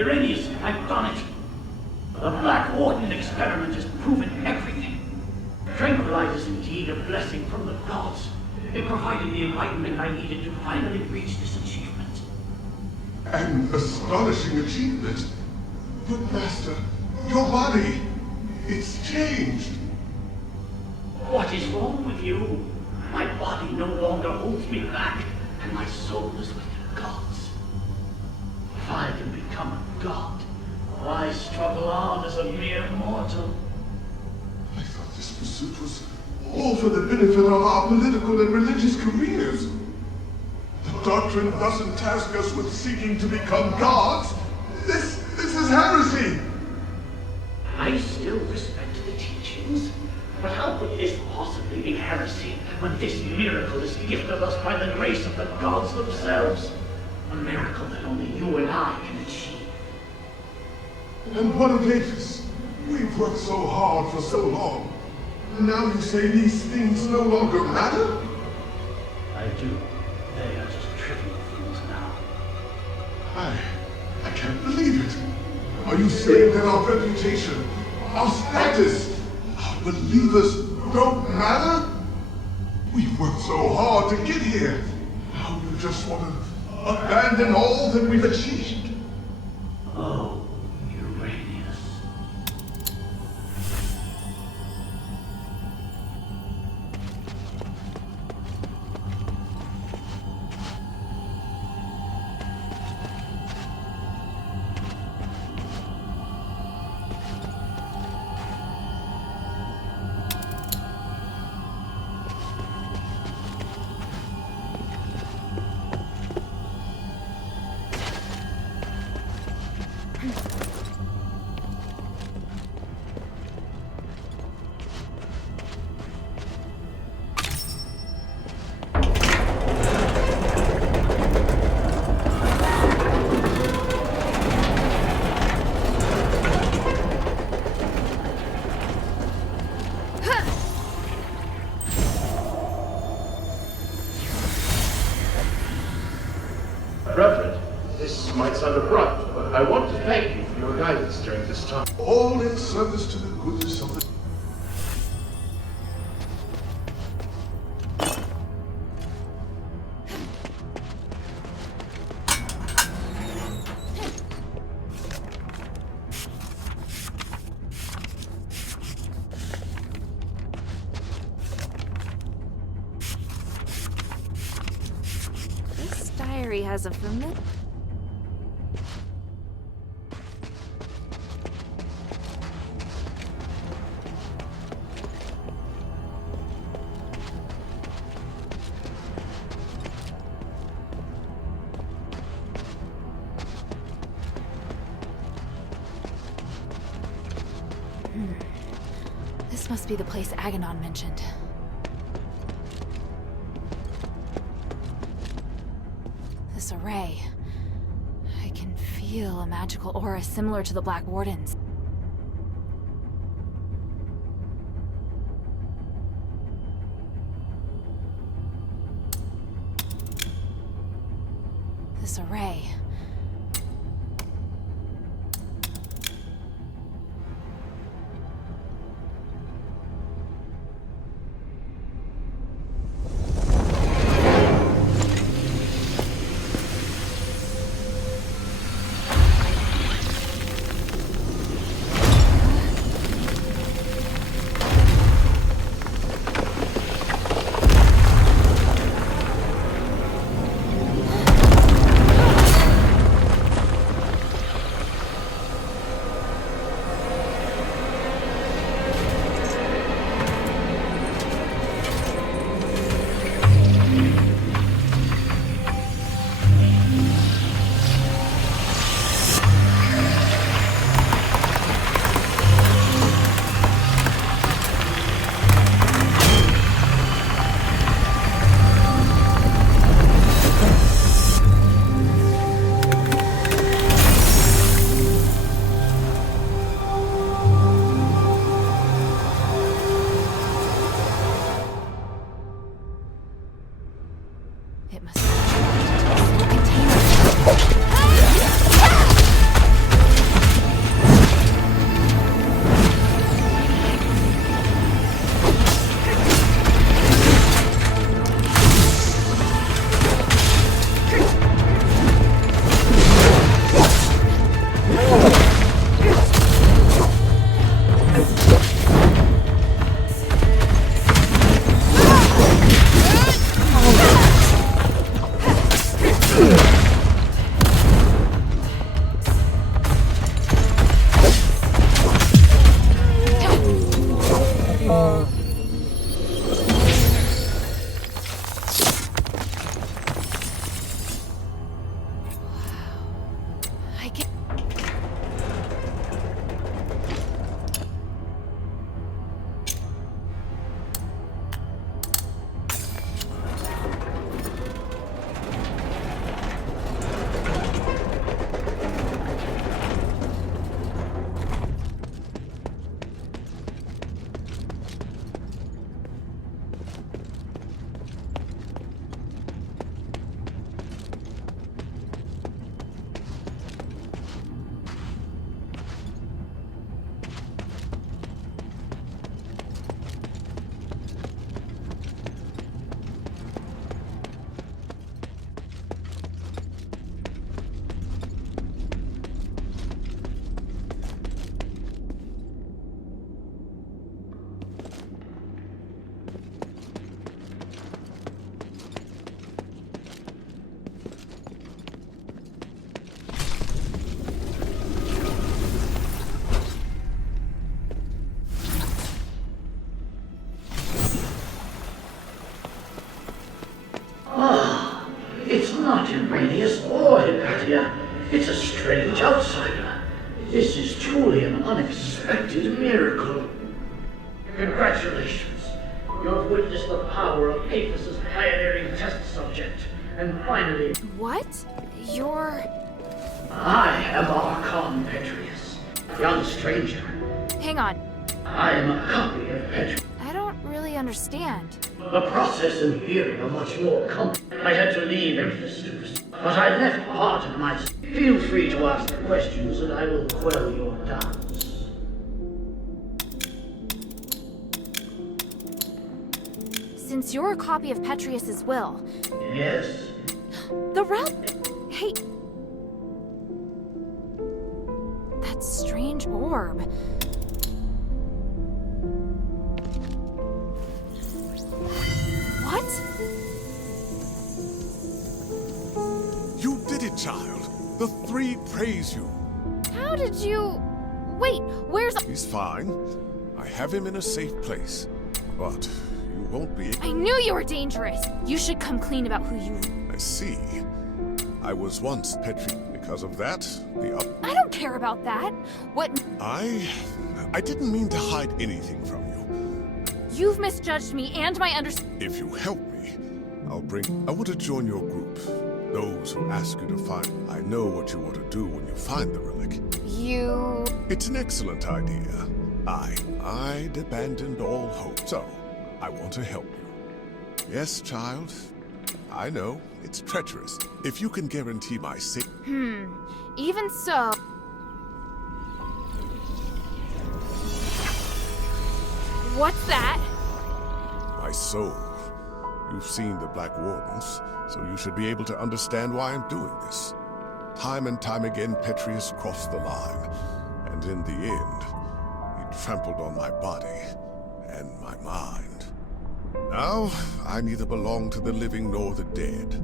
Irenaeus, I've done it. The Black Warden experiment has proven everything. Tranquilize is indeed a blessing from the gods. It provided the enlightenment I needed to finally reach this achievement. An astonishing achievement. But Master, your body, it's changed. What is wrong with you? My body no longer holds me back, and my soul is with the gods. If I can become a god, why struggle on as a mere mortal? I thought this pursuit was all for the benefit of our political and religious careers. The doctrine doesn't task us with seeking to become gods. This is heresy. I still respect the teachings, but how could this possibly be heresy when this miracle is gifted us by the grace of the gods themselves? A miracle that only you and I can achieve. And what of Avis? We've worked so hard for so long. Now you say these things no longer matter? I do. They are just trivial things now. I can't believe it. Are you saying that our reputation, our status, our believers don't matter? We've worked so hard to get here. Now you just want to abandon all that we've achieved? Oh, Uranus. Reverend, this might sound abrupt, but I want to thank you for your guidance during this time. All in service to the goodness of the... This diary has a familiar... This must be the place Aganon mentioned. This array. I can feel a magical aura similar to the Black Warden's. This array. I can... It's not Iranius or Hypatia. It's a strange outsider. This is truly an unexpected miracle. Congratulations. You have witnessed the power of Aphis's pioneering test subject. And finally... What? You're... I am Archon Petrius. Young stranger. Hang on. I am a copy of Petrius. I don't really understand. The process in here are much more complex. I had to leave Aphistus, but I left part of my... Feel free to ask questions and I will quell your doubts. Since you're a copy of Petrius's will... Yes? The realm... Hey... That strange orb... What? You did it, child. The three praise you. How did you... Wait, where's... He's fine. I have him in a safe place. But you won't be... I knew you were dangerous! You should come clean about who you... I see. I was once Petri. Because of that, I don't care about that! What... I didn't mean to hide anything from you. You've misjudged me and my If you help me, I want to join your group. Those who ask you to find... I know what you want to do when you find the relic. You... It's an excellent idea. I'd abandoned all hope. So, I want to help you. Yes, child. I know, it's treacherous. If you can guarantee my safety... Even so... What's that? My soul. You've seen the Black Wardens, so you should be able to understand why I'm doing this. Time and time again, Petrius crossed the line, and in the end, he trampled on my body and my mind. Now, I neither belong to the living nor the dead,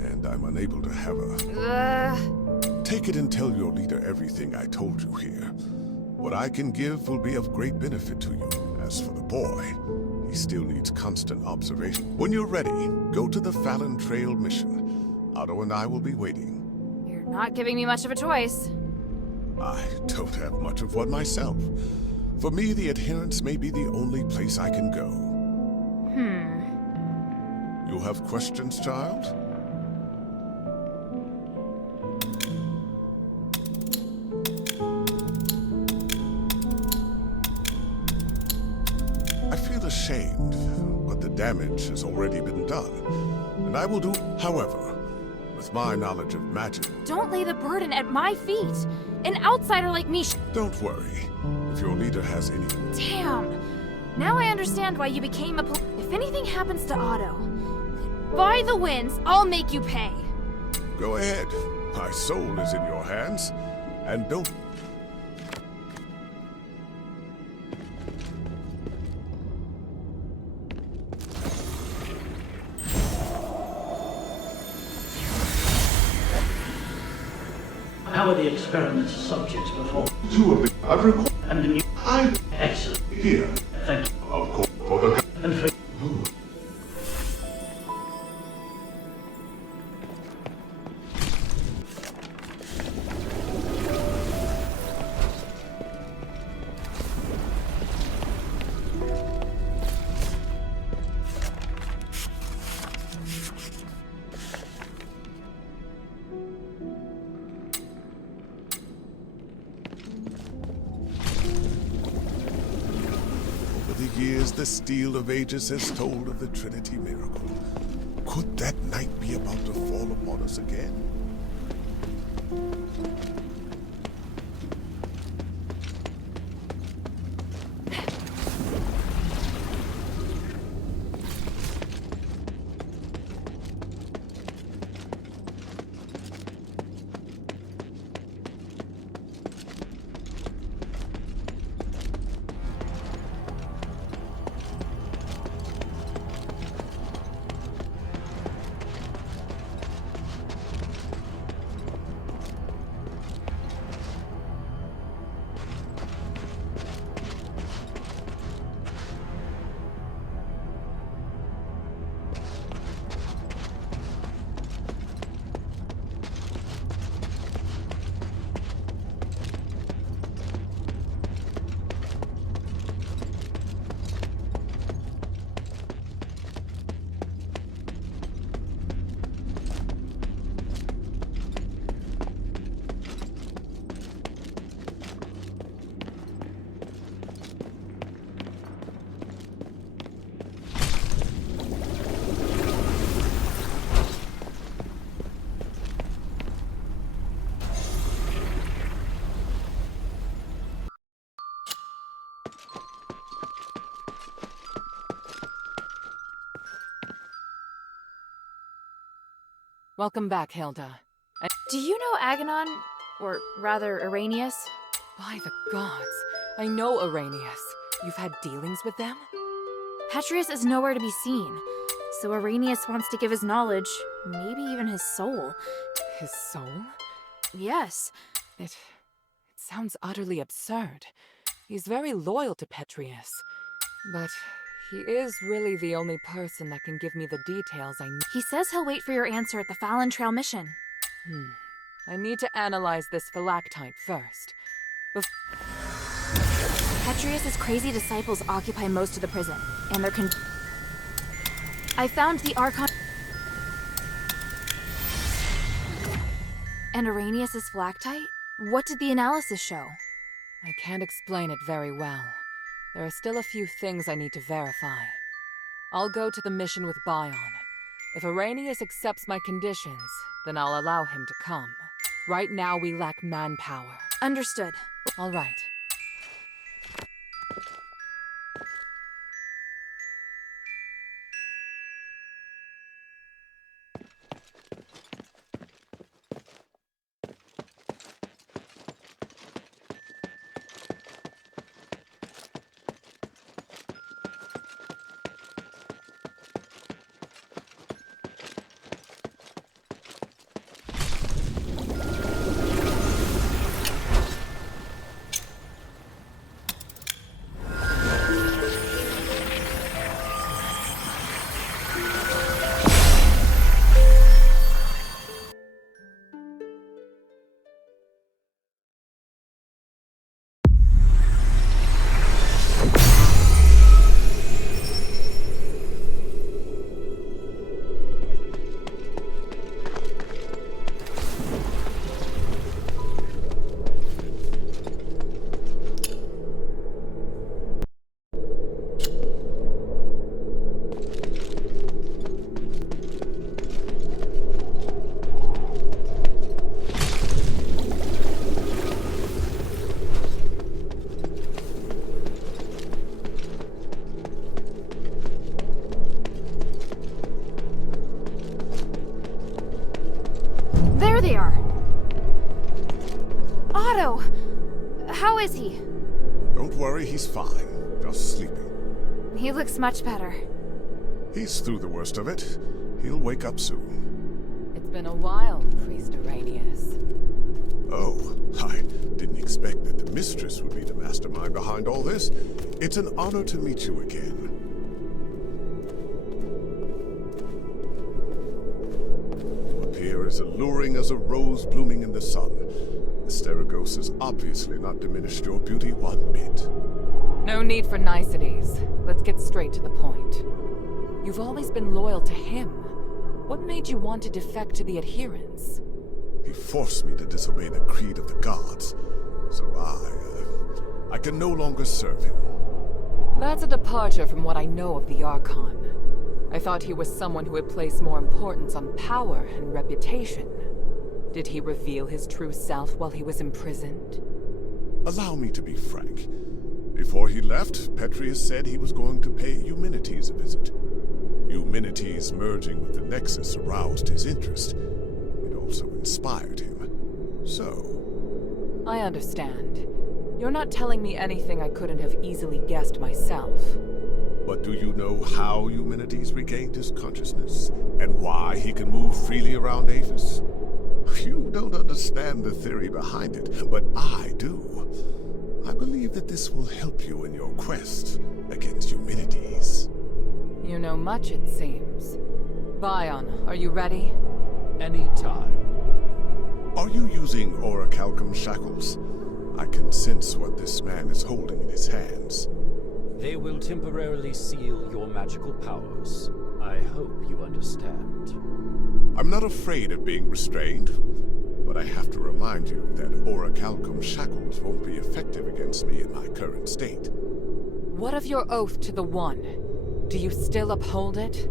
and I'm unable to have a... Take it and tell your leader everything I told you here. What I can give will be of great benefit to you. As for the boy, he still needs constant observation. When you're ready, go to the Fallon Trail mission. Otto and I will be waiting. You're not giving me much of a choice. I don't have much of one myself. For me, the Adherents may be the only place I can go. You have questions, child? I feel ashamed, but the damage has already been done. And I will do, however, with my knowledge of magic. Don't lay the burden at my feet. An outsider like me Don't worry. If your leader has any... Damn. Now I understand why you became a If anything happens to Otto, by the winds, I'll make you pay. Go ahead. My soul is in your hands. And don't... How are the experiments subjects before? Two of the... I've recorded... And the new... I'm Excellent. here. Thank you. the steel of ages has told of the Trinity miracle. Could that night be about to fall upon us again? Welcome back, Hilda. Do you know Aganon? Or rather, Arrhenius? By the gods, I know Arrhenius. You've had dealings with them? Petrius is nowhere to be seen, so Arrhenius wants to give his knowledge, maybe even his soul. His soul? Yes. It sounds utterly absurd. He's very loyal to Petrius, but he is really the only person that can give me the details I need. He says he'll wait for your answer at the Fallon Trail mission. I need to analyze this phylactite first. Petrius's crazy disciples occupy most of the prison, and they're I found the Archon... And Arrhenius's phylactite? What did the analysis show? I can't explain it very well. There are still a few things I need to verify. I'll go to the mission with Bion. If Arrhenius accepts my conditions, then I'll allow him to come. Right now we lack manpower. Understood. All right. There they are! Otto! How is he? Don't worry, he's fine. Just sleeping. He looks much better. He's through the worst of it. He'll wake up soon. It's been a while, Priest Arrhenius. Oh, I didn't expect that the mistress would be the mastermind behind all this. It's an honor to meet you again. You appear as alluring as a rose blooming in the sun. Asterigos has obviously not diminished your beauty one bit. No need for niceties. Let's get straight to the point. You've always been loyal to him. What made you want to defect to the adherents? He forced me to disobey the creed of the gods, so I can no longer serve him. That's a departure from what I know of the Archon. I thought he was someone who would place more importance on power and reputation. Did he reveal his true self while he was imprisoned? Allow me to be frank. Before he left, Petrius said he was going to pay Eumenides a visit. Eumenides merging with the Nexus aroused his interest. It also inspired him. So... I understand. You're not telling me anything I couldn't have easily guessed myself. But do you know how Eumenides regained his consciousness? And why he can move freely around Avis? You don't understand the theory behind it, but I do. I believe that this will help you in your quest against Eumenides. You know much, it seems. Bion, are you ready? Any time. Are you using orichalcum shackles? I can sense what this man is holding in his hands. They will temporarily seal your magical powers. I hope you understand. I'm not afraid of being restrained, but I have to remind you that orichalcum shackles won't be effective against me in my current state. What of your oath to the One? Do you still uphold it?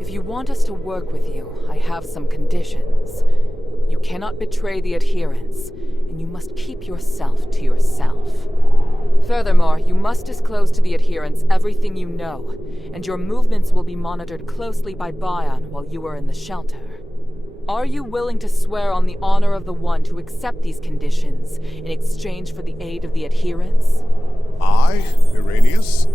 If you want us to work with you, I have some conditions. You cannot betray the adherents, and you must keep yourself to yourself. Furthermore, you must disclose to the adherents everything you know, and your movements will be monitored closely by Bion while you are in the shelter. Are you willing to swear on the honor of the One to accept these conditions in exchange for the aid of the adherents? I, Irenaeus,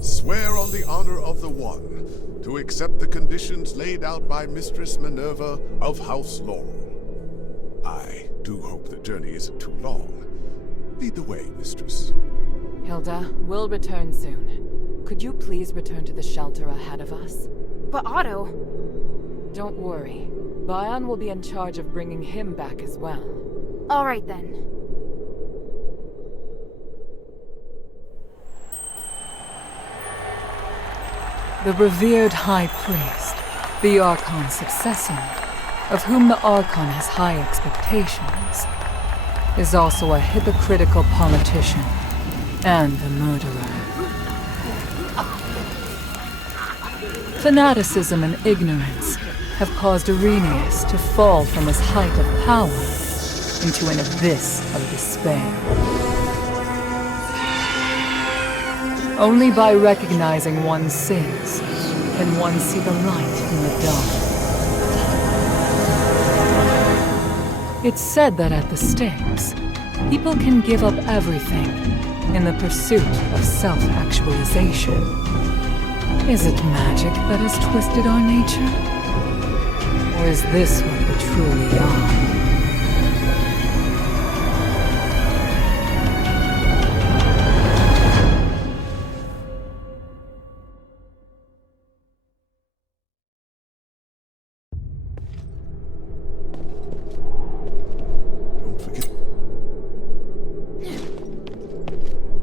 swear on the honor of the One to accept the conditions laid out by Mistress Minerva of House Laurel. I do hope the journey isn't too long. Lead the way, Mistress. Hilda, we'll return soon. Could you please return to the shelter ahead of us? But Otto... Don't worry. Bion will be in charge of bringing him back as well. All right then. The revered High Priest, the Archon's successor, of whom the Archon has high expectations, is also a hypocritical politician and a murderer. Fanaticism and ignorance have caused Irenaeus to fall from his height of power into an abyss of despair. Only by recognizing one's sins can one see the light in the dark. It's said that at the stakes, people can give up everything in the pursuit of self-actualization. Is it magic that has twisted our nature? Or is this what we truly are?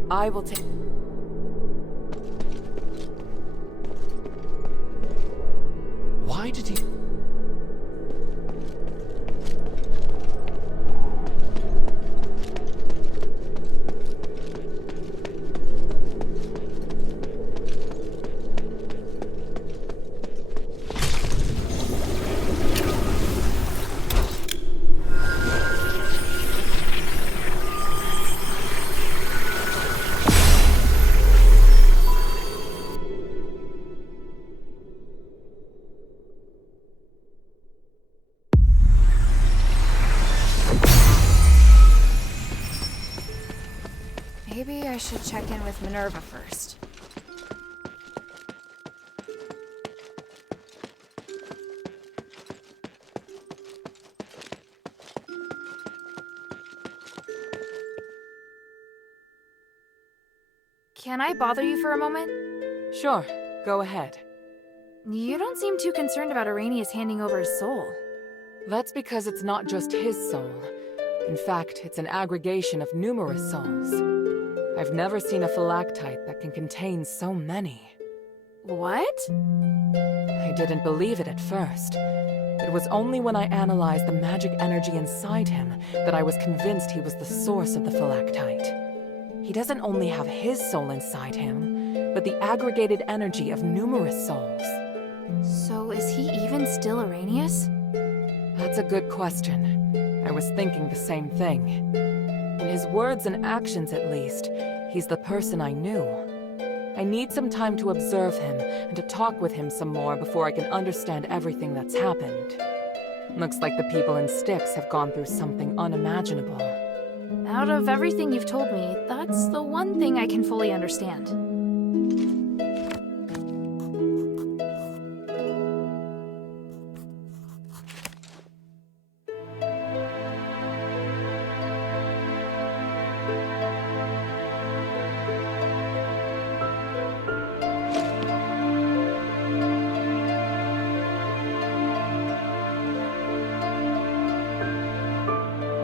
I will take... Why did he... Maybe I should check in with Minerva first. Can I bother you for a moment? Sure, go ahead. You don't seem too concerned about Irenaeus handing over his soul. That's because it's not just his soul. In fact, it's an aggregation of numerous souls. I've never seen a phylactite that can contain so many. What? I didn't believe it at first. It was only when I analyzed the magic energy inside him that I was convinced he was the source of the phylactite. He doesn't only have his soul inside him, but the aggregated energy of numerous souls. So is he even still Arrhenius? That's a good question. I was thinking the same thing. In his words and actions, at least, he's the person I knew. I need some time to observe him and to talk with him some more before I can understand everything that's happened. Looks like the people in Styx have gone through something unimaginable. Out of everything you've told me, that's the one thing I can fully understand.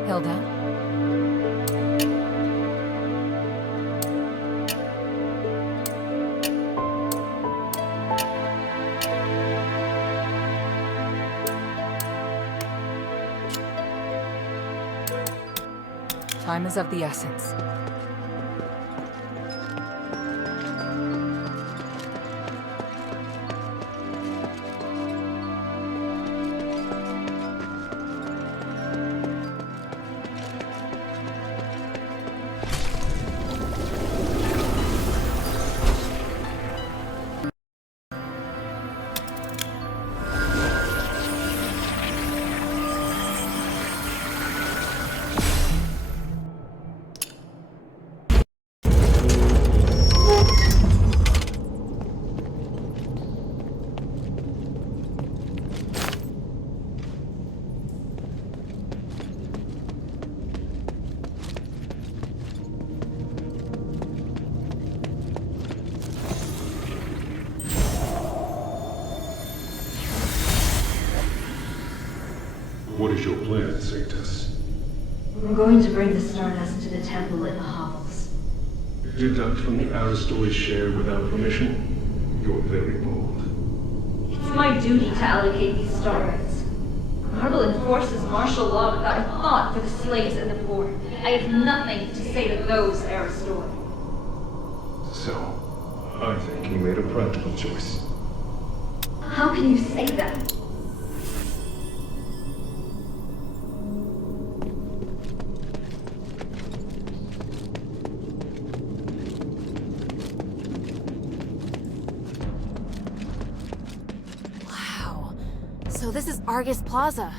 Hilda? Time is of the essence. What is your plan, Sanctus? I'm going to bring the Stardust to the temple in the hovels. Deduct from the Asterigos share without permission? You're very bold. It's my duty to allocate these Stardust. Marble enforces martial law without a thought for the slaves and the poor. I have nothing to say to those Aristor. So, I think you made a practical choice. How can you say that? Wow. So this is Argus Plaza.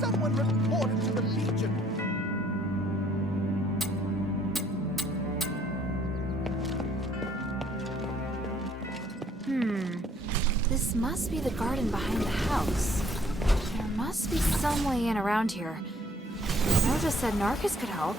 Someone reported to the Legion. This must be the garden behind the house. There must be some way in around here. Noja said Narcus could help.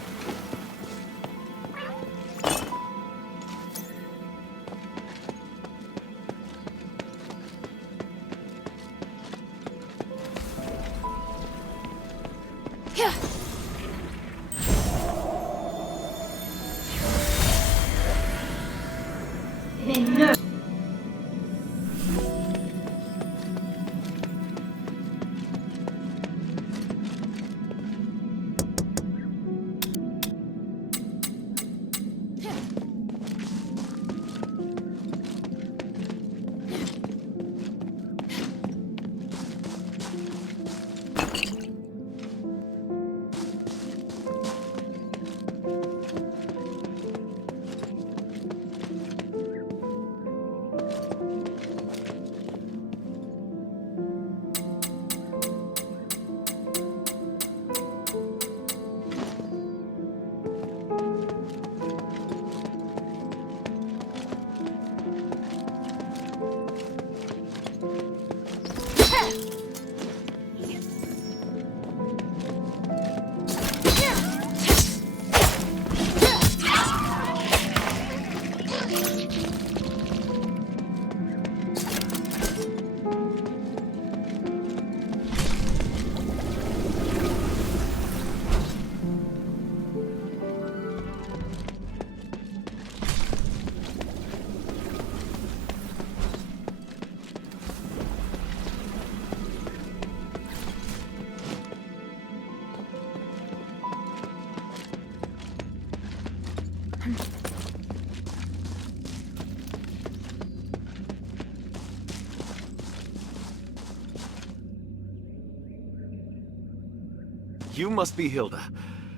You must be Hilda.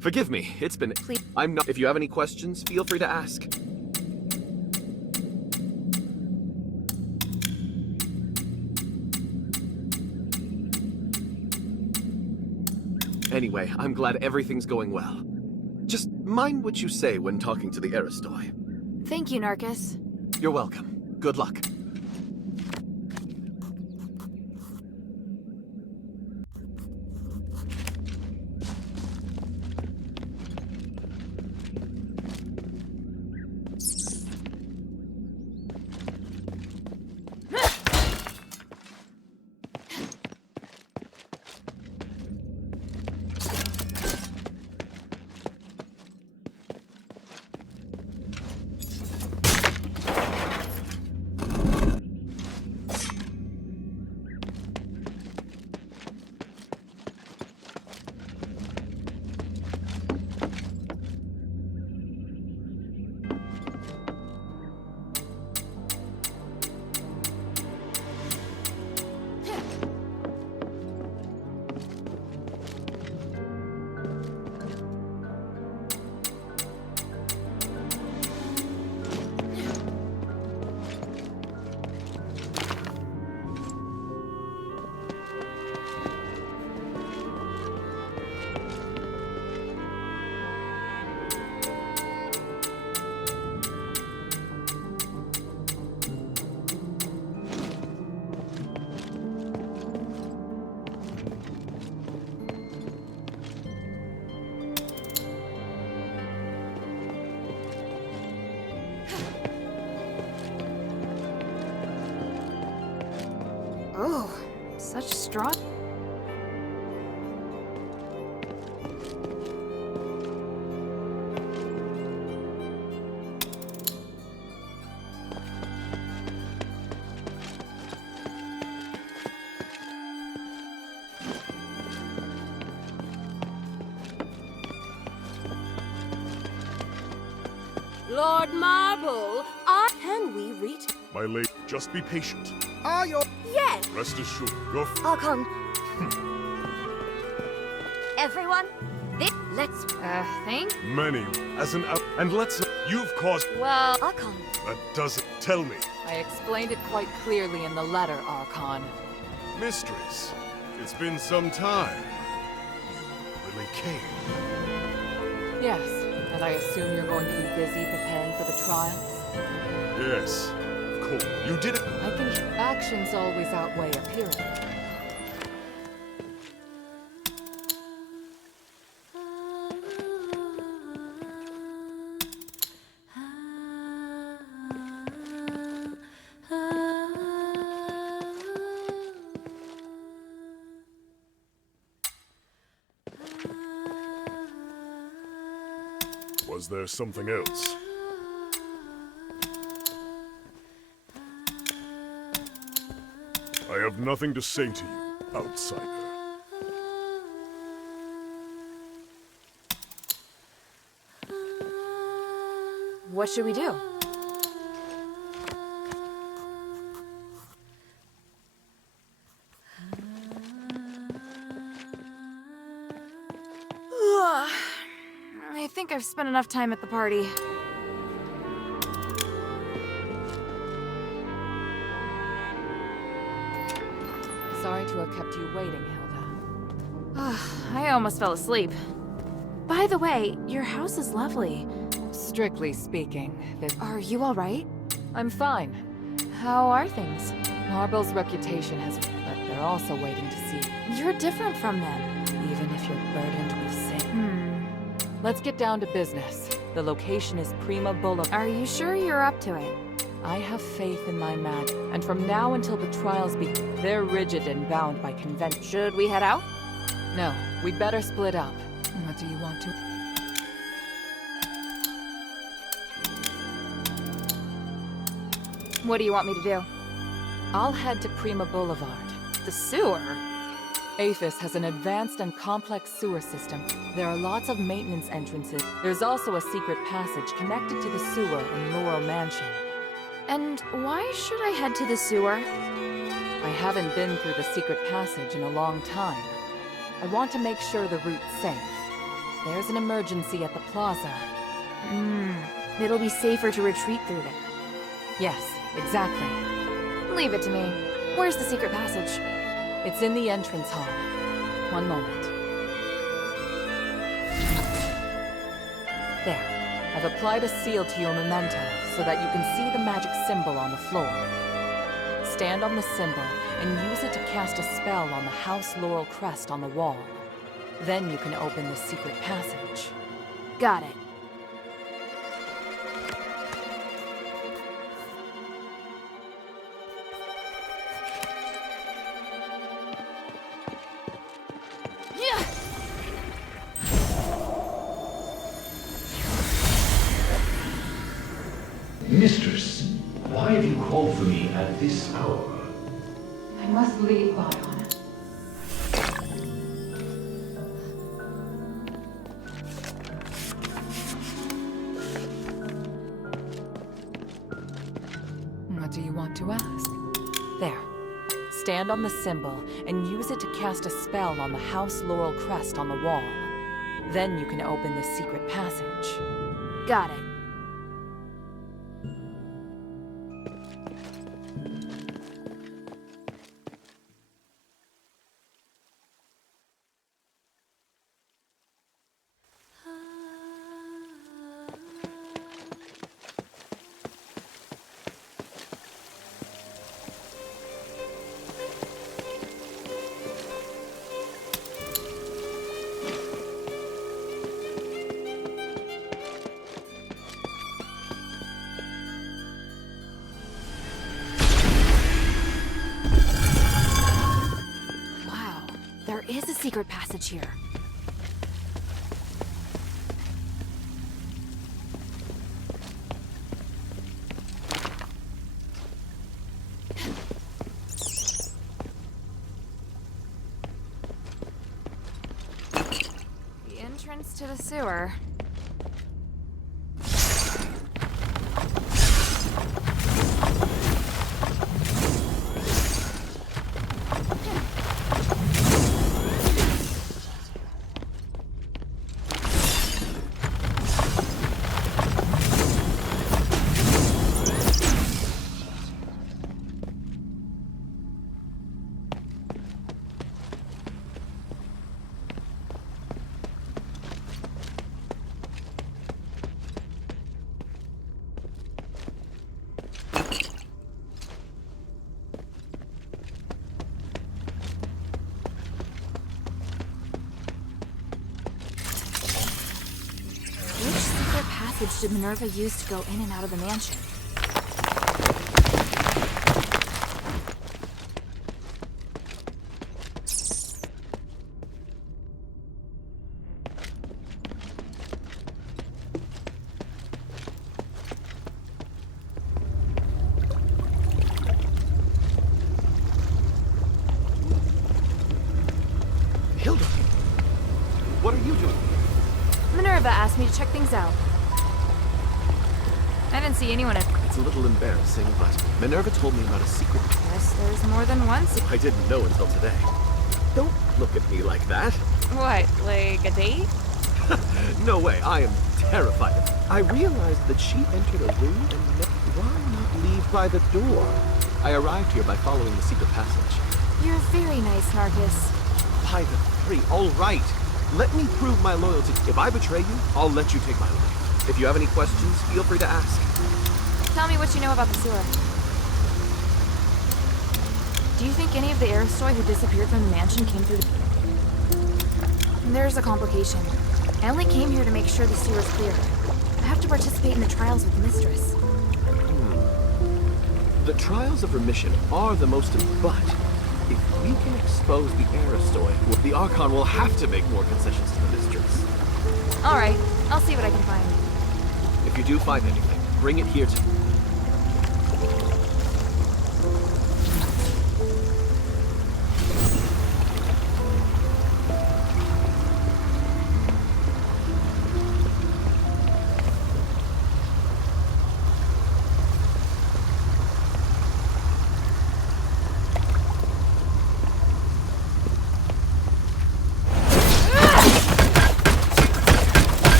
Forgive me, it's been... Please. I'm not... If you have any questions, feel free to ask. Anyway, I'm glad everything's going well. Just mind what you say when talking to the Aristoi. Thank you, Narcus. You're welcome. Good luck. Oh, such strong... Lord Marble, can we reach? My lady, just be patient. Are your... Yes. Rest assured, your Archon. Everyone, let's... Thank... many as an out, and let's. You've caused. Well... Archon. That doesn't tell me, I explained it quite clearly in the letter, Archon. mistress. It's been some time. You really came. Yes, and I assume you're going to be busy preparing for the trials? Yes, of course. You did it. I can... Actions always outweigh appearance. Was there something else? I have nothing to say to you, outsider. What should we do? I think I've spent enough time at the party. Sorry to have kept you waiting, Hilda. I almost fell asleep. By the way, your house is lovely. Strictly speaking, Are you alright? I'm fine. How are things? Marble's reputation has... but they're also waiting to see, You're different from them. even if you're burdened with sin. Let's get down to business. The location is Prima Boulevard. Are you sure you're up to it? I have faith in my magic, and from now until the trials begin, they're rigid and bound by convention. Should we head out? No, we'd better split up. What do you want to... What do you want me to do? I'll head to Prima Boulevard. The sewer? Aphis has an advanced and complex sewer system. There are lots of maintenance entrances. There's also a secret passage connected to the sewer in Laurel Mansion. And why should I head to the sewer? I haven't been through the secret passage in a long time. I want to make sure the route's safe. There's an emergency at the plaza. It'll be safer to retreat through there. Yes, exactly. Leave it to me. Where's the secret passage? It's in the entrance hall. One moment. There. I've applied a seal to your memento so that you can see the magic symbol on the floor. Stand on the symbol and use it to cast a spell on the House Laurel crest on the wall. Then you can open the secret passage. Got it. Mistress, why have you called for me at this hour? I must leave, Bion. What do you want to ask? There. Stand on the symbol and use it to cast a spell on the House Laurel crest on the wall. Then you can open the secret passage. Got it. secret passage here. The entrance to the sewer. Did Minerva use to go in and out of the mansion? Hilda! What are you doing? Minerva asked me to check things out. I didn't see anyone at... It's a little embarrassing, but Minerva told me about a secret. Guess there's more than one secret. I didn't know until today. Don't look at me like that. What, like a date? No way, I am terrified of her. I realized that she entered a room and why not leave by the door? I arrived here by following the secret passage. You're very nice, Narcus. By the three, all right. Let me prove my loyalty. If I betray you, I'll let you take my life. If you have any questions, feel free to ask. Tell me what you know about the sewer. Do you think any of the Aristoi who disappeared from the mansion came through the... There's a complication. I only came here to make sure the sewer's clear. I have to participate in the trials with the Mistress. The trials of remission are the most important, but if we can expose the Aristoi, the Archon will have to make more concessions to the Mistress. Alright, I'll see what I can find. If you do find anything, bring it here to me.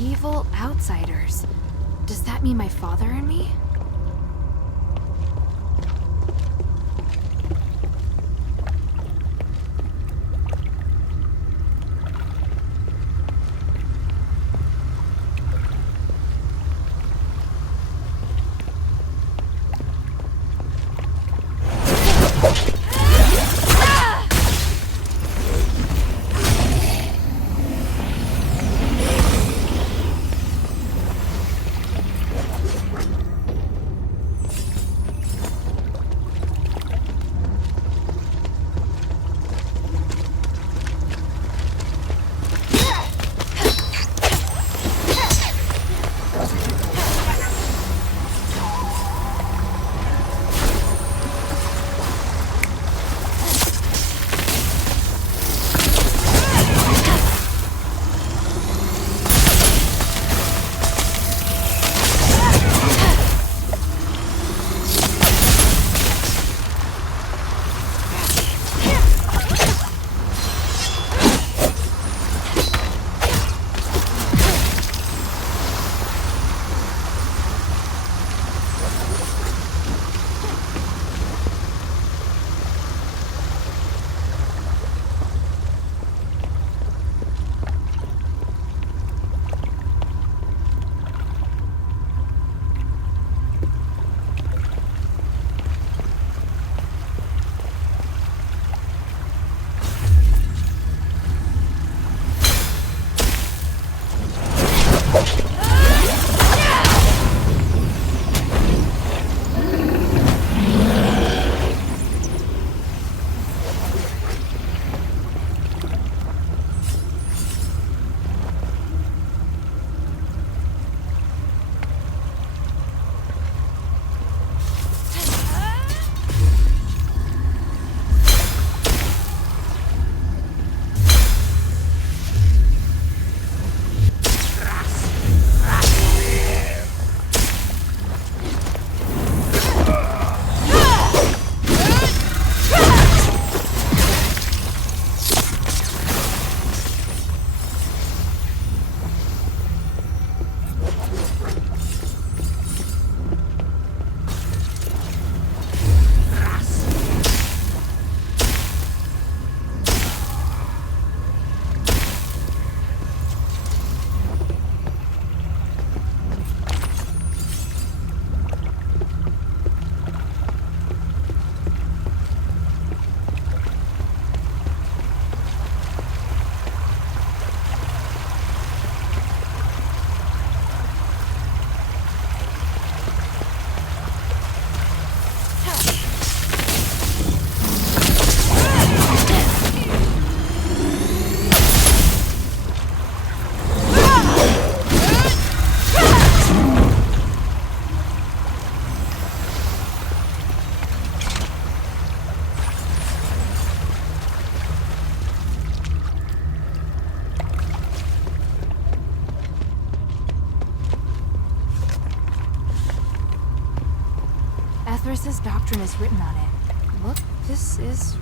Evil outsiders. Does that mean my father and me? Cyrus's doctrine is written on it. Look, this is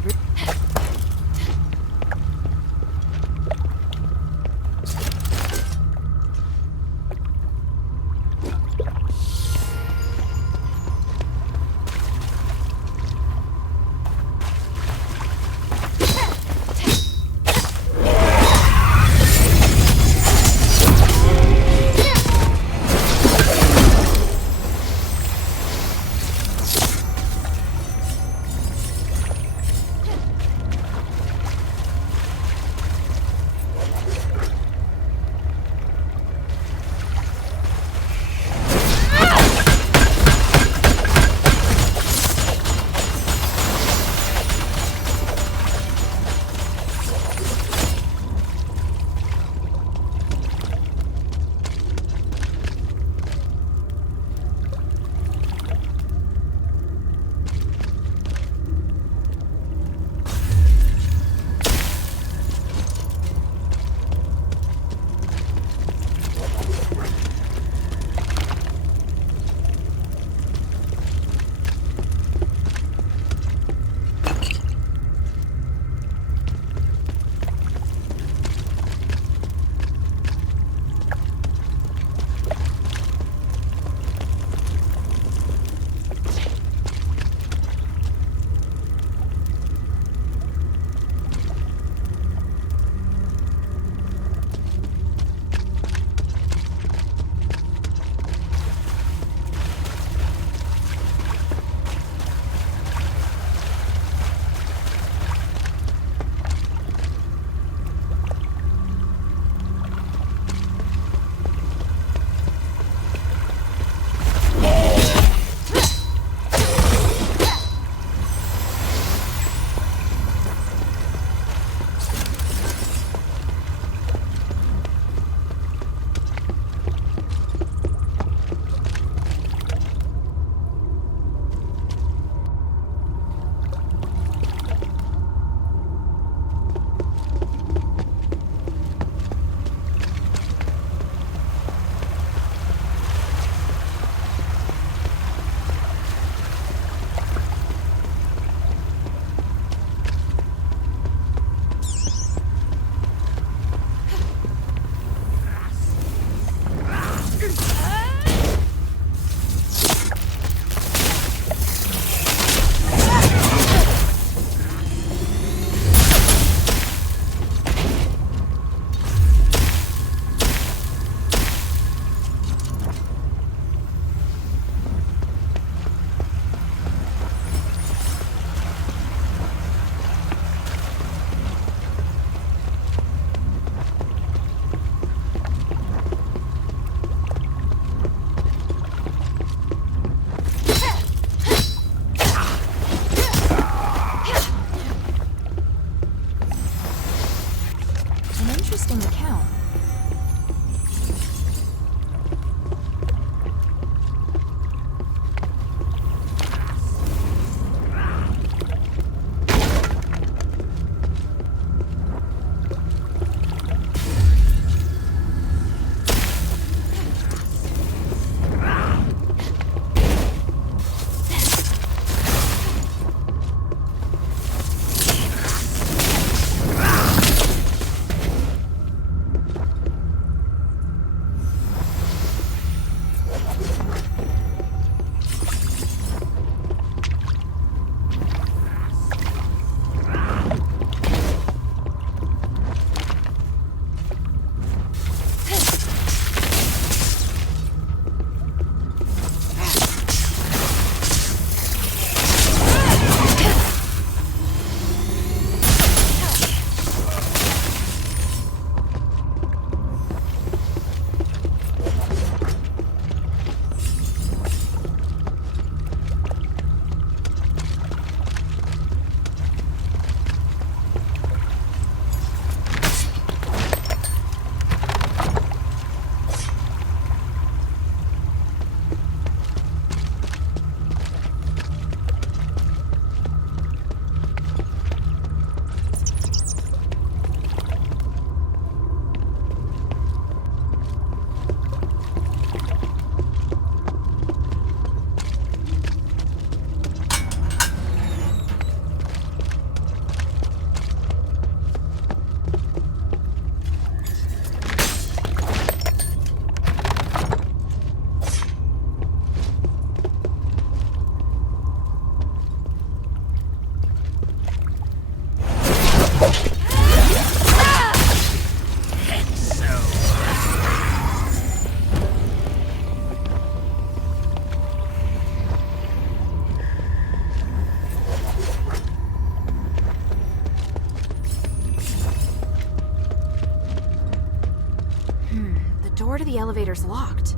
door to the elevator's locked.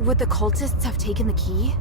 Would the cultists have taken the key?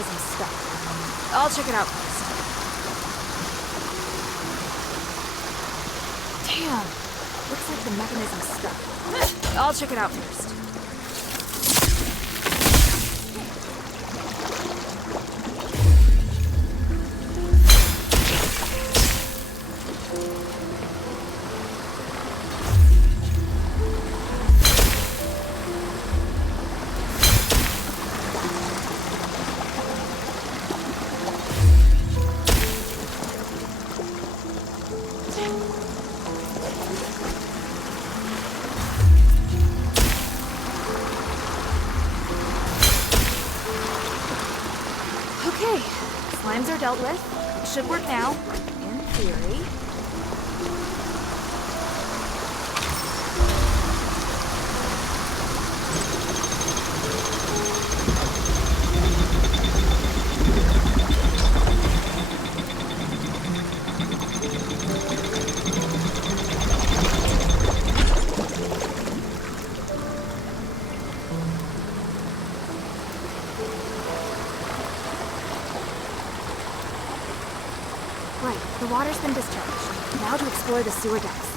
mechanism stuck. I'll check it out first. Damn. Looks like the mechanism's stuck. I'll check it out first. Okay, slimes are dealt with. It should work now, in theory. Right, the water's been discharged. Now to explore the sewer depths.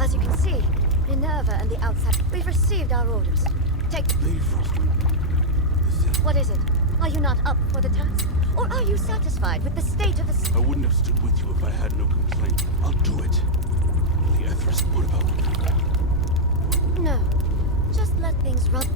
As you can see, Minerva and the outside, we've received our orders. Take... Lady Frostman, What is it? Are you not up for the task? Or are you satisfied with the state of the... I wouldn't have stood with you if I had no complaint. I'll do it. Leathrist, what about... No. Just let things run.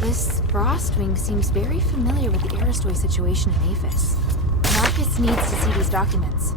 This Frostwing seems very familiar with the Aristoi situation in Aphis. Marcus needs to see these documents.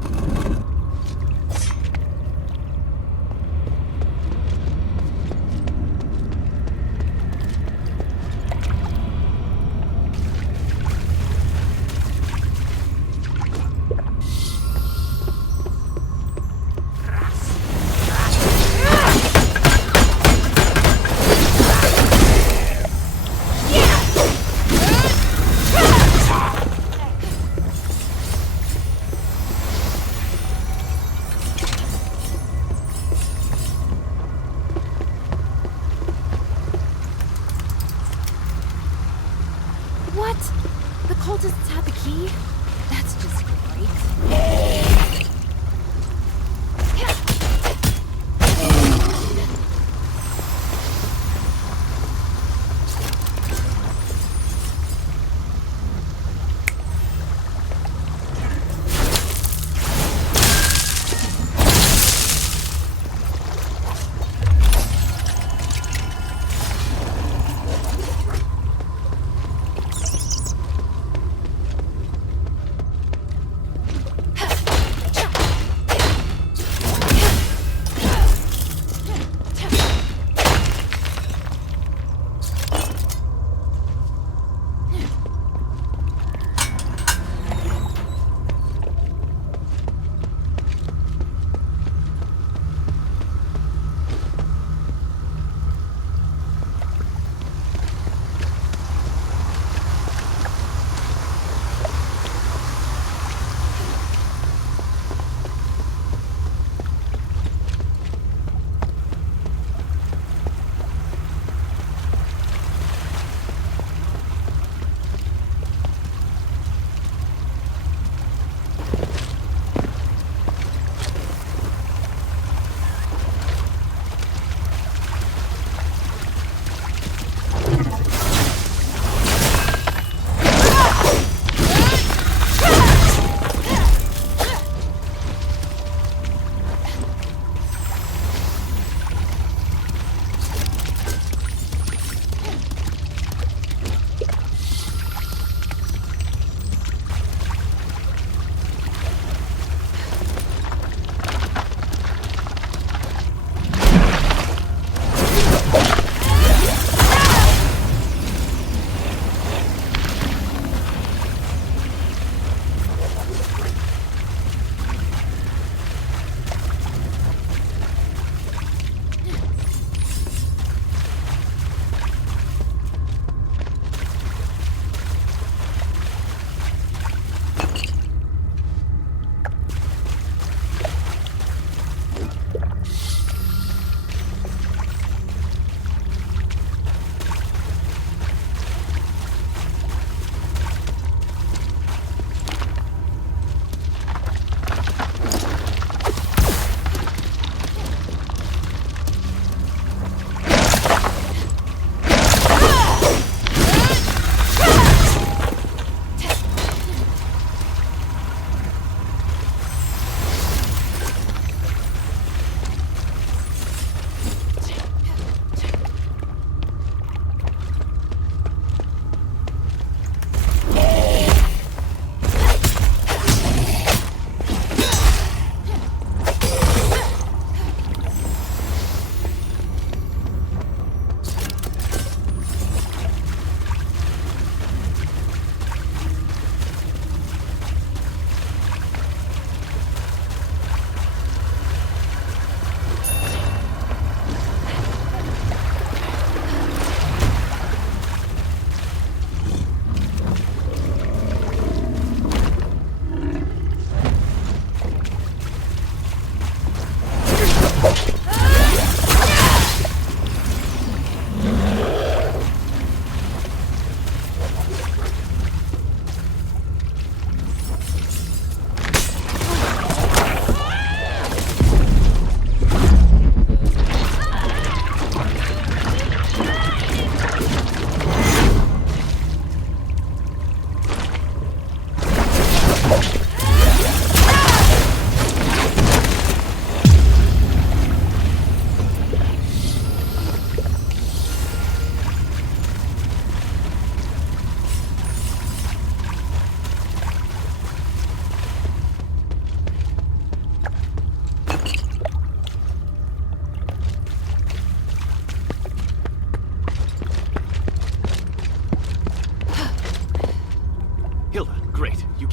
cultists had the key? That's just great.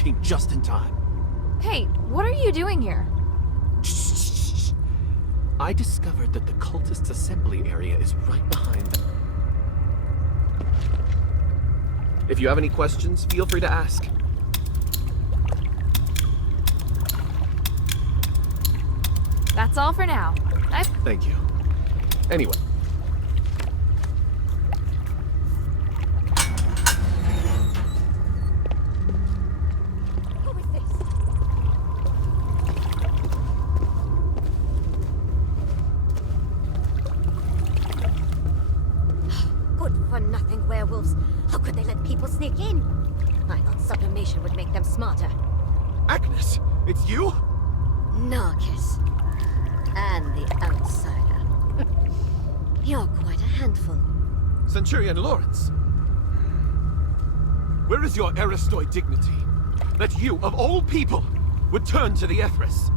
came just in time. Hey, what are you doing here? Shh. I discovered that the cultists' assembly area is right behind them. If you have any questions, feel free to ask. That's all for now. Thank you. Anyway. all-for-nothing werewolves. How could they let people sneak in? I thought sublimation would make them smarter. Agnes, it's you? Narcus. And the outsider. You're quite a handful. Centurion Lawrence. Where is your Aristoi dignity? That you, of all people, would turn to the Ethris?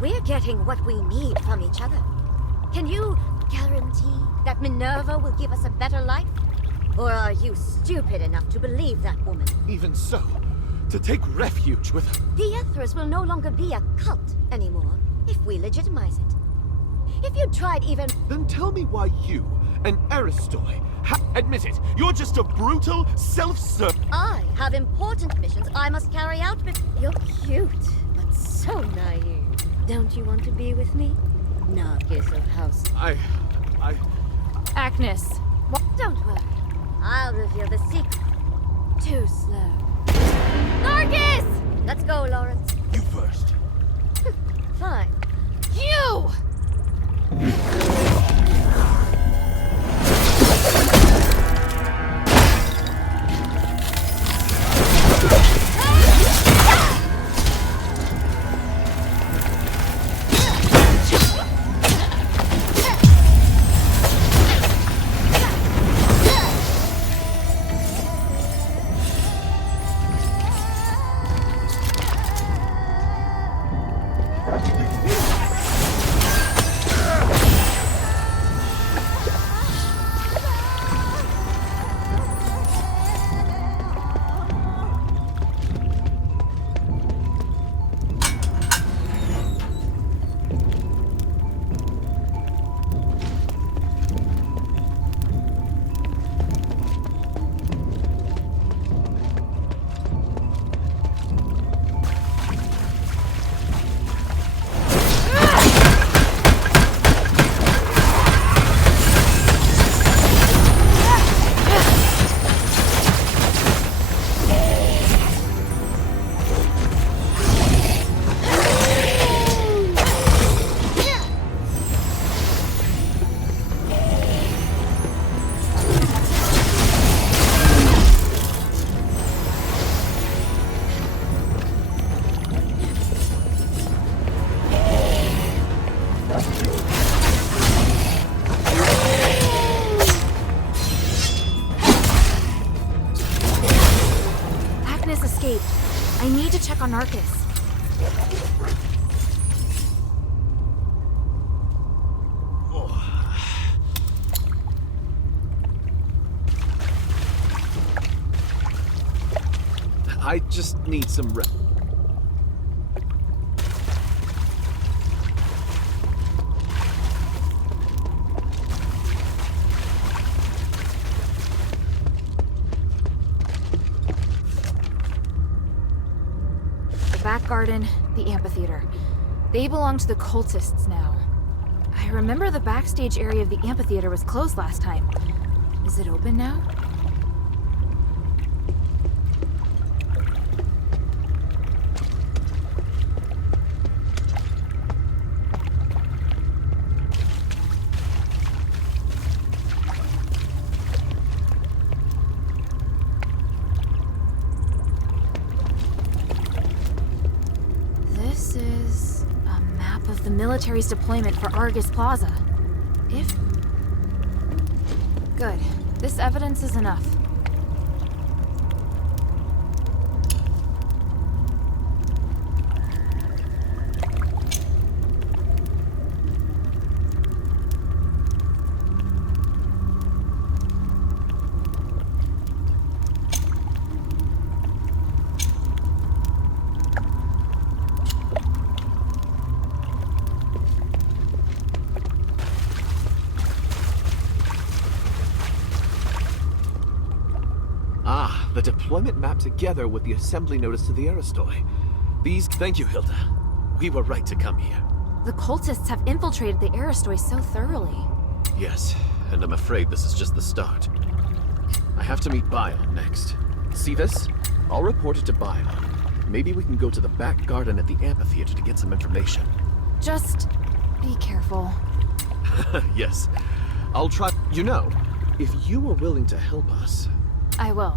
We're getting what we need from each other. Can you guarantee that Minerva will give us a better life? Or are you stupid enough to believe that woman? Even so, to take refuge with her. The Ethris will no longer be a cult anymore if we legitimize it. If you tried even... Then tell me why you, an Aristoi, admit it, you're just a brutal, self-serving... I have important missions I must carry out, but you're cute, but so naive. Don't you want to be with me? Narcus of House... Agnes. What? Don't worry. I'll reveal the secret. Too slow. Narcus! Let's go, Lawrence. You first. Fine. You! I need to check on Narcus. I just need some rest. Back garden, the amphitheater. They belong to the cultists now. I remember the backstage area of the amphitheater was closed last time. Is it open now? The military's deployment for Argus Plaza. Good. This evidence is enough. The deployment map together with the assembly notice to the Aristoi. Thank you, Hilda. We were right to come here. The cultists have infiltrated the Aristoi so thoroughly. Yes, and I'm afraid this is just the start. I have to meet Bion next. See this? I'll report it to Bion. Maybe we can go to the back garden at the amphitheater to get some information. Just be careful. Yes. I'll try. You know, If you were willing to help us... I will.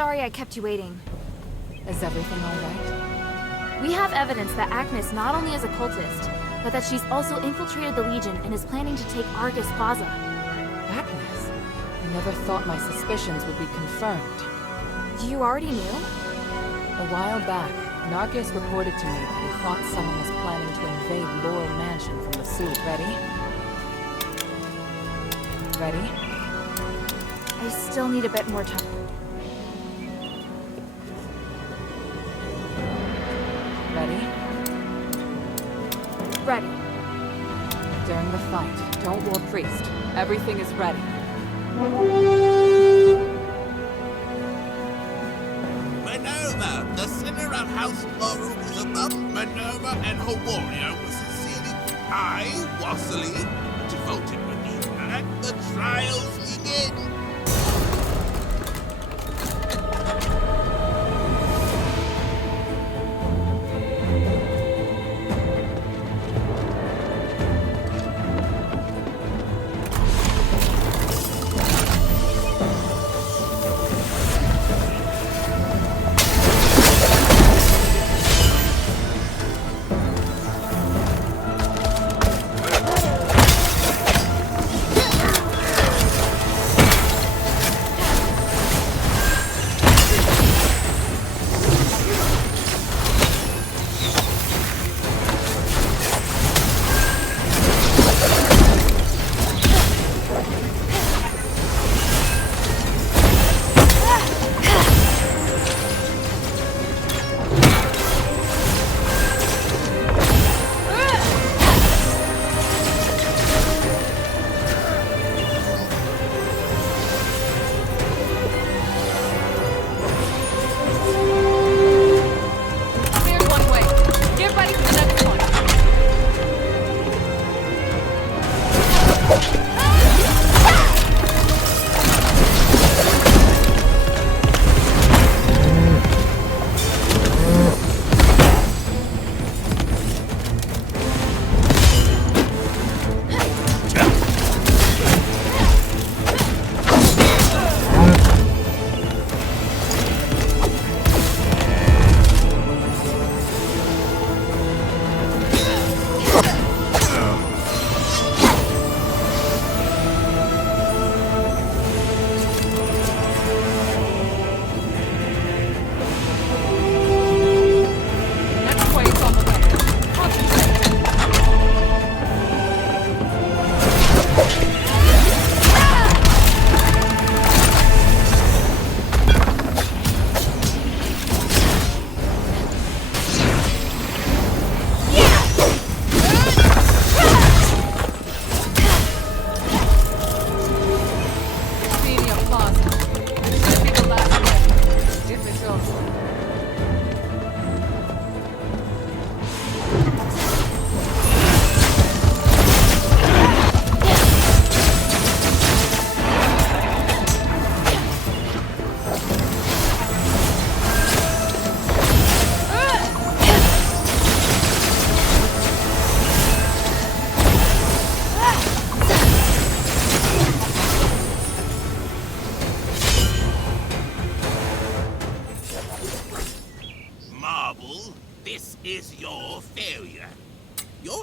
Sorry I kept you waiting. Is everything all right? We have evidence that Agnes not only is a cultist, but that she's also infiltrated the Legion and is planning to take Argus Plaza. Agnes, I never thought my suspicions would be confirmed. You already knew? A while back, Narcus reported to me that he thought someone was planning to invade Laurel Mansion from the sewer. Ready? Ready? I still need a bit more time. Ready? Ready. During the fight, don't war priest. Everything is ready. Minerva, the center of House Laurel is above Minerva and her warrior was sincerely I, Wassily, devoted with you. Let the trials begin.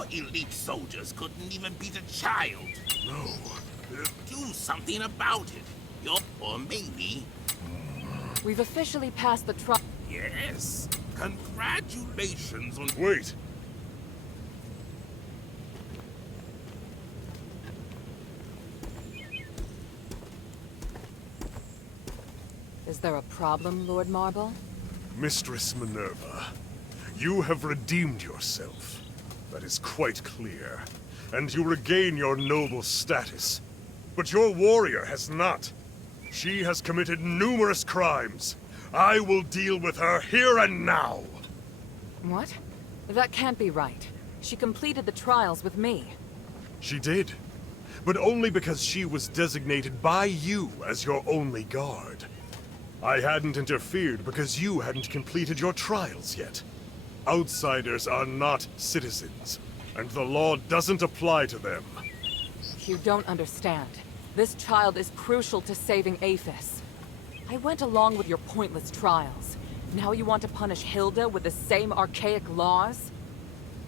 Elite soldiers couldn't even beat a child. No. Do something about it. Or maybe... We've officially passed the trial. Yes. Congratulations on... Wait. Is there a problem, Lord Marble? Mistress Minerva, you have redeemed yourself. That is quite clear. And you regain your noble status. But your warrior has not. She has committed numerous crimes. I will deal with her here and now. What? That can't be right. She completed the trials with me. She did. But only because she was designated by you as your only guard. I hadn't interfered because you hadn't completed your trials yet. Outsiders are not citizens, and the law doesn't apply to them. You don't understand. This child is crucial to saving Aphis. I went along with your pointless trials. Now you want to punish Hilda with the same archaic laws?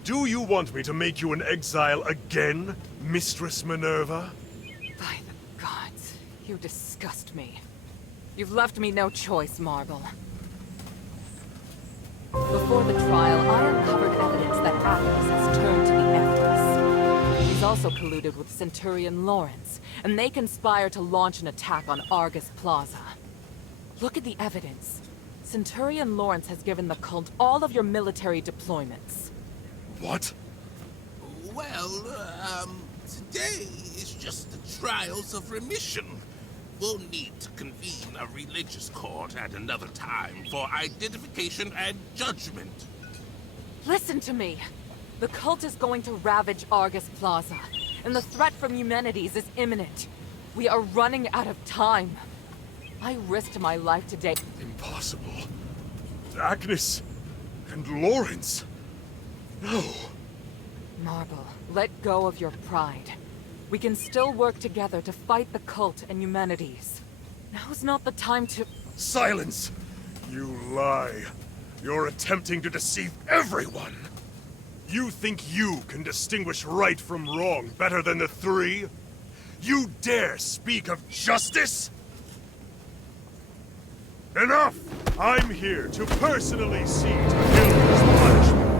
Do you want me to make you an exile again, Mistress Minerva? By the gods, you disgust me. You've left me no choice, Marble. Before the trial, I uncovered evidence that Asterigos has turned to the Empress. He's also colluded with Centurion Lawrence, and they conspire to launch an attack on Argus Plaza. Look at the evidence. Centurion Lawrence has given the cult all of your military deployments. What? Well, today is just the trials of remission. We'll need to convene a religious court at another time for identification and judgment. Listen to me. The cult is going to ravage Argus Plaza, and the threat from Eumenides is imminent. We are running out of time. I risked my life today. Impossible. Agnes and Lawrence. No. Marble, let go of your pride. We can still work together to fight the cult and Eumenides. Now's not the time to— Silence! You lie. You're attempting to deceive everyone. You think you can distinguish right from wrong better than the three? You dare speak of justice? Enough! I'm here to personally see to Hilda's punishment.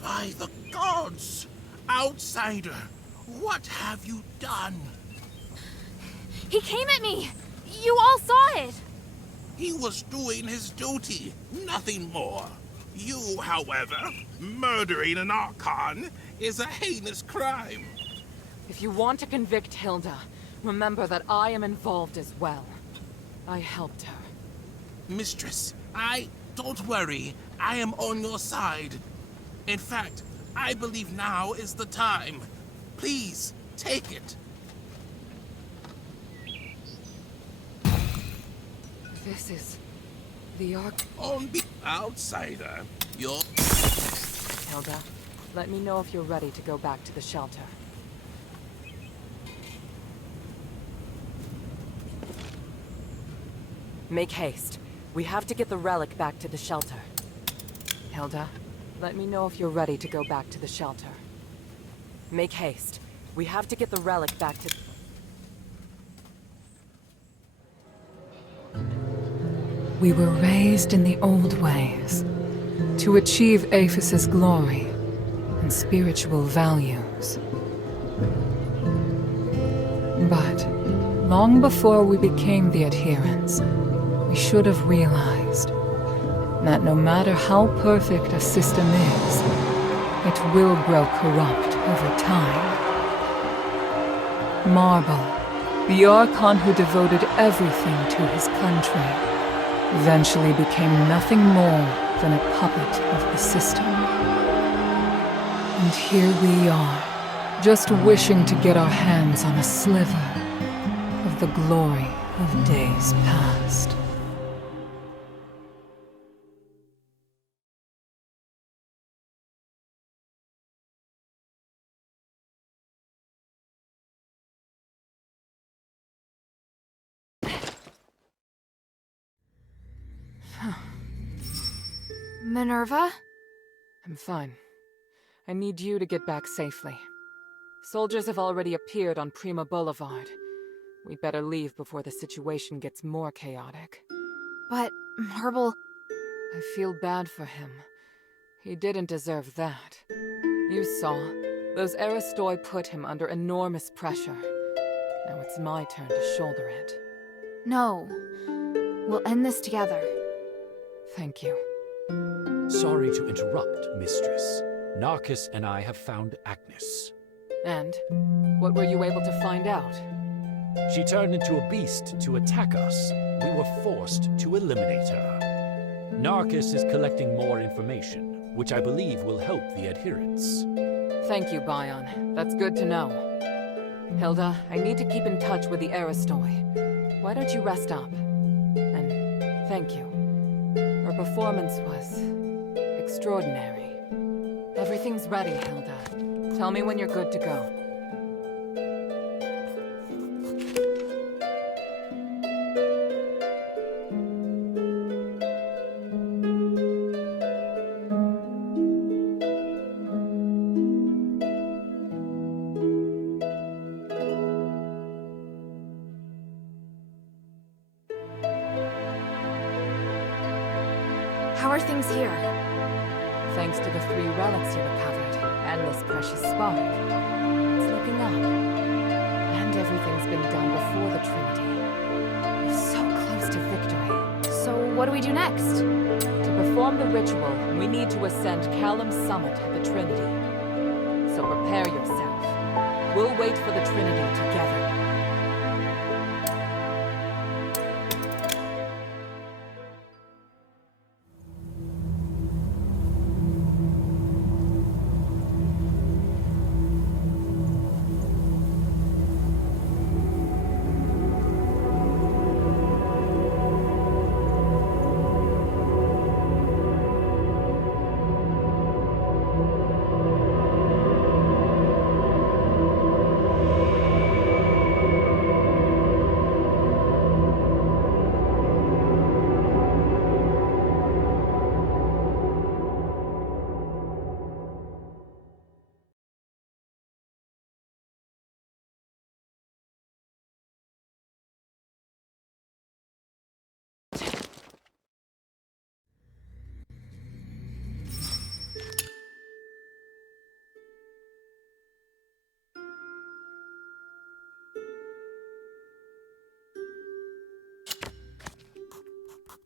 By the gods! Outsider, what have you done? He came at me! You all saw it! He was doing his duty, nothing more. You, however, murdering an Archon is a heinous crime. If you want to convict Hilda, remember that I am involved as well. I helped her. Mistress, don't worry. I am on your side. In fact, I believe now is the time. Please, take it. This is the On the outsider, you're... Hilda, let me know if you're ready to go back to the shelter. Make haste. We have to get the relic back to the shelter. Hilda, let me know if you're ready to go back to the shelter. Make haste. We have to get the relic back to... We were raised in the old ways, to achieve Aphis' glory and spiritual values. But long before we became the adherents, we should have realized that no matter how perfect a system is, it will grow corrupt over time. Marble, the Archon who devoted everything to his country, eventually became nothing more than a puppet of the system. And here we are, just wishing to get our hands on a sliver of the glory of days past. Minerva? I'm fine. I need you to get back safely. Soldiers have already appeared on Prima Boulevard. We'd better leave before the situation gets more chaotic. But, Marble... I feel bad for him. He didn't deserve that. You saw. Those Aristoi put him under enormous pressure. Now it's my turn to shoulder it. No. We'll end this together. Thank you. Sorry to interrupt, Mistress. Narcus and I have found Agnes. And? What were you able to find out? She turned into a beast to attack us. We were forced to eliminate her. Narcus is collecting more information, which I believe will help the adherents. Thank you, Bion. That's good to know. Hilda, I need to keep in touch with the Aristoi. Why don't you rest up? And thank you. Her performance was extraordinary. Everything's ready, Hilda. Tell me when you're good to go. How are things here? Thanks to the 3 relics you recovered, and this precious spark, it's looking up. And everything's been done before the Trinity. We're so close to victory. So what do we do next? To perform the ritual, we need to ascend Callum's summit at the Trinity. So prepare yourself. We'll wait for the Trinity together.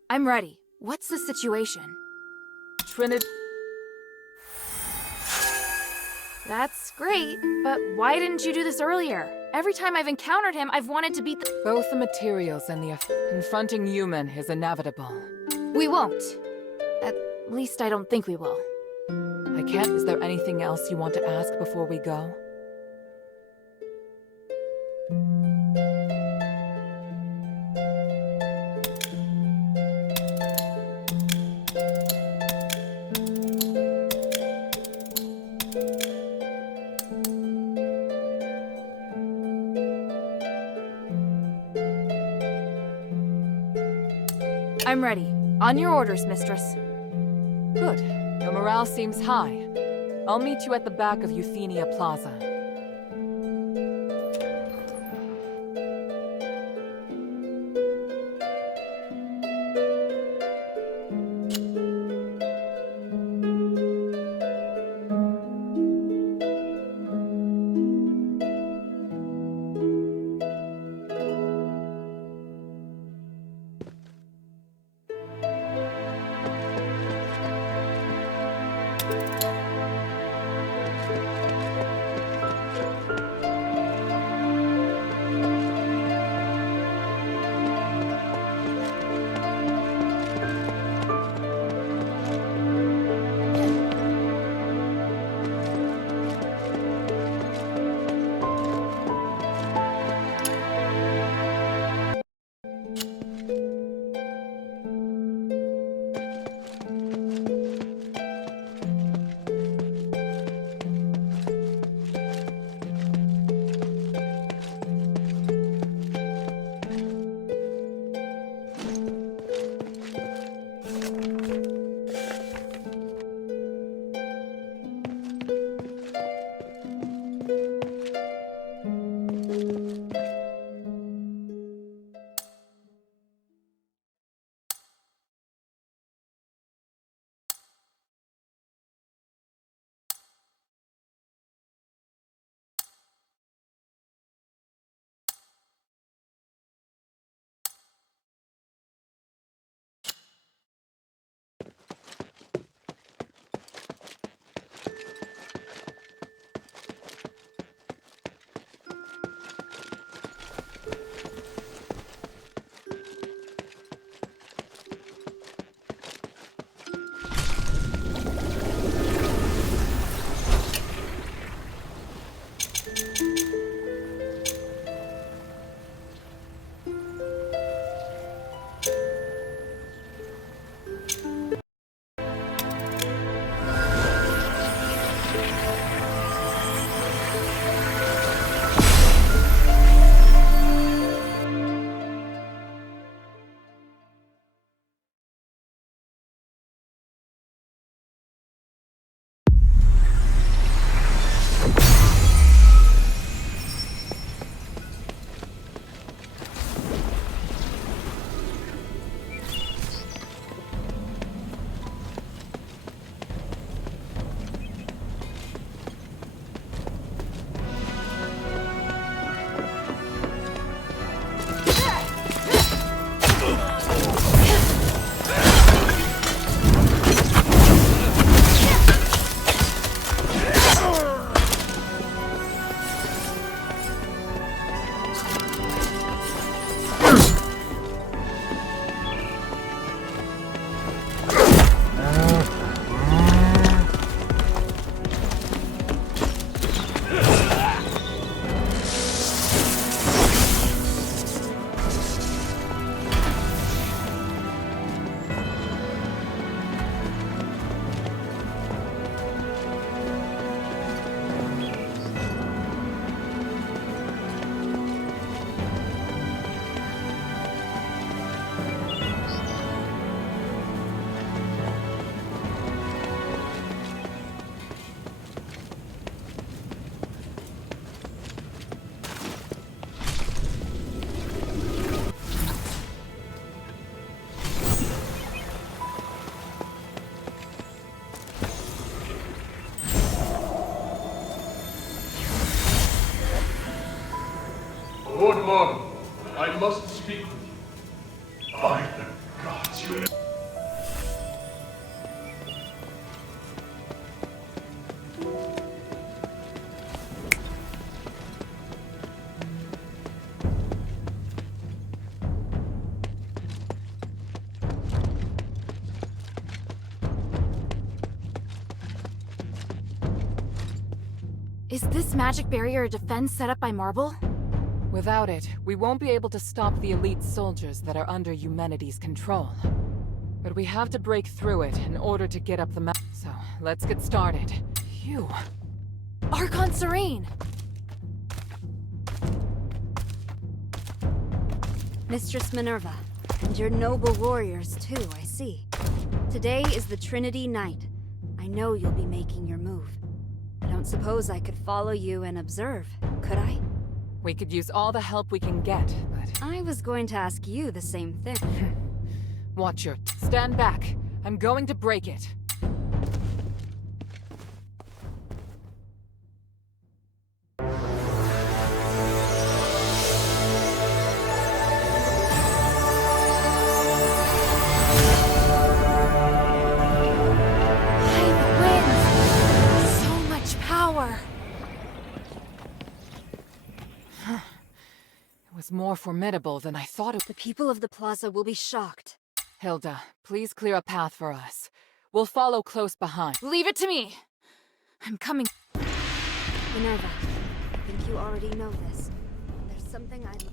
I'm ready. What's the situation? Trinity... That's great, but why didn't you do this earlier? Every time I've encountered him, I've wanted to beat the— Both the materials and the confronting human is inevitable. We won't. At least I don't think we will. I can't. Is there anything else you want to ask before we go? I'm ready. On your orders, mistress. Good. Your morale seems high. I'll meet you at the back of Euthenia Plaza. Marble, I must speak with you. By the gods, you... Is this magic barrier a defense set up by Marble? Without it, we won't be able to stop the elite soldiers that are under humanity's control. But we have to break through it in order to get up the map. So, let's get started. Phew. Archon Serene! Mistress Minerva, and your noble warriors too, I see. Today is the Trinity Night. I know you'll be making your move. I don't suppose I could follow you and observe, could I? We could use all the help we can get, but... I was going to ask you the same thing. Watch your... Stand back. I'm going to break it. More formidable than I thought it. The people of the plaza will be shocked. Hilda, please clear a path for us. We'll follow close behind. Leave it to me! I'm coming. Minerva, I think you already know this. There's something I'd...